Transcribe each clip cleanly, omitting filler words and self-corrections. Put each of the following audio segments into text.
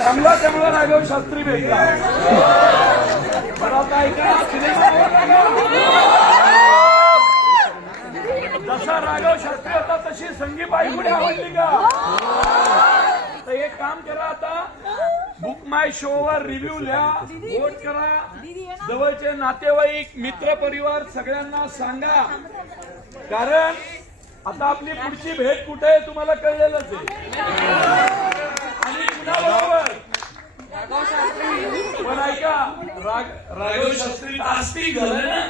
चांगला चांगला राघव शास्त्री भेटला. मला काय जसा राघव शास्त्री होता तशी संगीबाई पुढे आवडली का? तर एक काम करा, आता बुक माय शो वर रिव्ह्यू लिहा, वोट करा, जवळचे नातेवाईक मित्र परिवार सगळ्यांना सांगा. कारण आता आपली पुढची भेट कुठे आहे तुम्हाला कळलेलंच आहे. आणि कुणाबरोबर? पण ऐका, राघव शास्त्री आस्तिक झालं ना,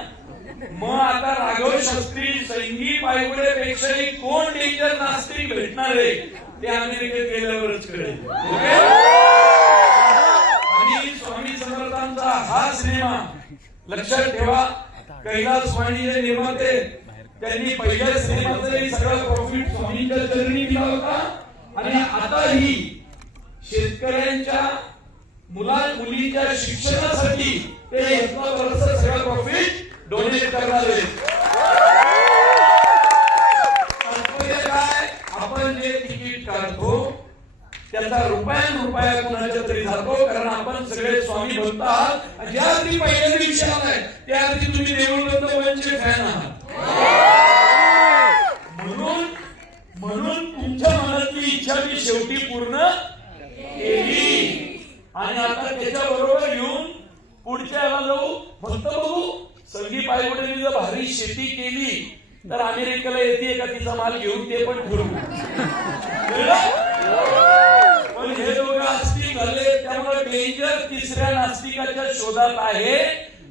मग आता राघव शास्त्री संगी पायगुडे पेक्षाही कोण डेंजर नास्तिक भेटणार आहे ते अमेरिकेत गेल्यावरच कळेल. आणि स्वामी समर्थांचा हा सिनेमा लक्षात ठेवा, कैलास वाणी जे निर्माते त्यांनी पहिल्या सिनेमाचा सगळा प्रॉफिट स्वामींच्या चरणी दिला होता. आणि आताही शेतकऱ्यांच्या मुलींच्या शिक्षणासाठी ते सगळं प्रॉफिट डोनेट करणार आहे. काय आपण जे तिकीट काढतो त्याचा रुपया कुणाच्या तरी जातो, कारण आपण सगळे स्वामी भक्त आहात. ज्या आधी पहिल्या दिवशी आलाय त्या आधी तुम्ही देऊळबंद फॅन आहात. म्हणून तुमच्या मनातली इच्छा मी शेवटी पूर्ण केली. आणि आता त्याच्या बरोबर घेऊन पुढच्या याला जाऊ. फक्त बघू, संगी पायगुडेंनी जर भारी शेती केली तर अमेरिकेला येते का तिचा माल घेऊन, ते पण ठरवू. पण हे दोघं नास्तिक झाले, त्यामुळे डेंजर तिसऱ्या नास्तिकाच्या शोधात आहे.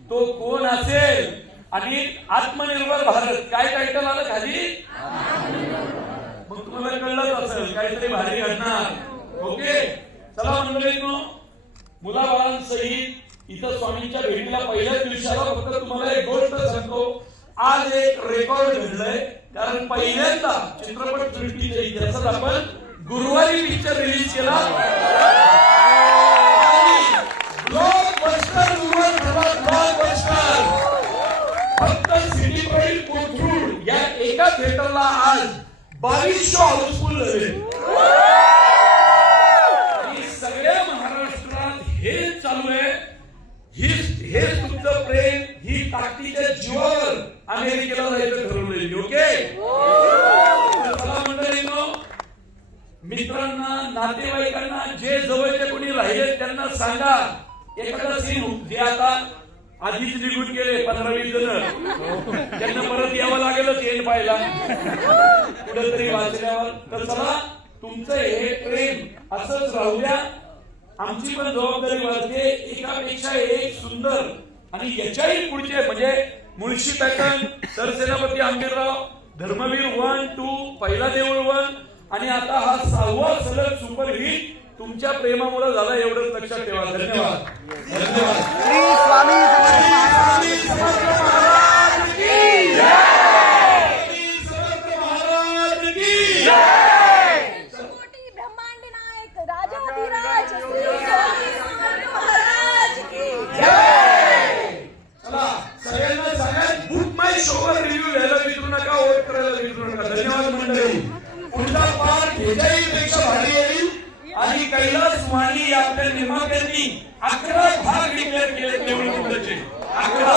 तो कोण असेल? आणि आत्मनिर्भर भारत काय टायटल आलं खाली? मग तुम्हाला कळलंच असेल काहीतरी भारी घडणार. ओके, चला मंडळींनो, मुलाबाळांसहित इथं स्वामींच्या भेटीला पहिल्याच दिवसाला फक्त तुम्हाला एक गोष्ट सांगतो. आज एक रेकॉर्ड घडलंय, कारण पहिल्यांदा चित्रपट सृष्टीच्या इतिहासात आपण गुरुवारी पिक्चर रिलीज केला. ब्लॉकबस्टर गुरुवार ठरला, ब्लॉकबस्टर. फक्त सिटी पॉइंट कोथरूड या एका थिएटरला आज 2200 हाऊसफुल झाले. आणि सगळ्या महाराष्ट्रात हे चालू आहे. हे तुमचं प्रेम, ही ताकदीच्या जीवावर अमेरिकेला जायचं ठरवलेली. ओके, चला मंडळींनो, मित्रांना, नातेवाईकांना, जे जवळचे कोणी राहिले त्यांना सांगा एखादा सीन जे आता आधीच निघून गेले 15-20 जण, त्यांना परत यावं लागेलच येईल पाहिला कुठेतरी वाचल्यावर. तर चला, तुमचं हे प्रेम असंच राहू द्या. आमची पण जबाबदारी वाढते, एकापेक्षा एक सुंदर आणि याच्याही पुढचे म्हणजे मुळशी पॅटर्न, सरसेनापती आंबेडराव, धर्मवीर 1, 2, पहिला देऊळ 1 आणि आता हा 6वा सलग सुपरहिट तुमच्या प्रेमामुळे झाला. एवढंच लक्षात ठेवा. धन्यवाद. धन्यवाद. श्री स्वामी समर्थ महाराज की जय. श्री समर्थ महाराज की जय. कोटी ब्रह्मांड नायक राजाधिराज श्री स्वामी समर्थ महाराज की जय. चला, सगळ्यांना सांगा, बुक माय शो वर रिव्ह्यू घ्यायला विसरू नका, वोट करायला विसरू नका. धन्यवाद मंडळी. पुढचा पार्ट ह्याच्याहीपेक्षा भारी येईल. आणि कैलास वाणी आपल्या निर्मात्यांनी 11 भाग डिक्लेअर केले निवडणुकीचे. 11.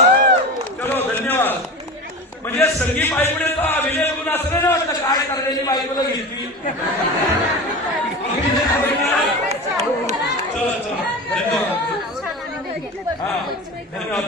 चलो, धन्यवाद. म्हणजे संगी बायकोचा अभिनय गुण असं नाही वाटतं, काय करण्याची बायकोला घेतली. चला, धन्यवाद. हा, धन्यवाद.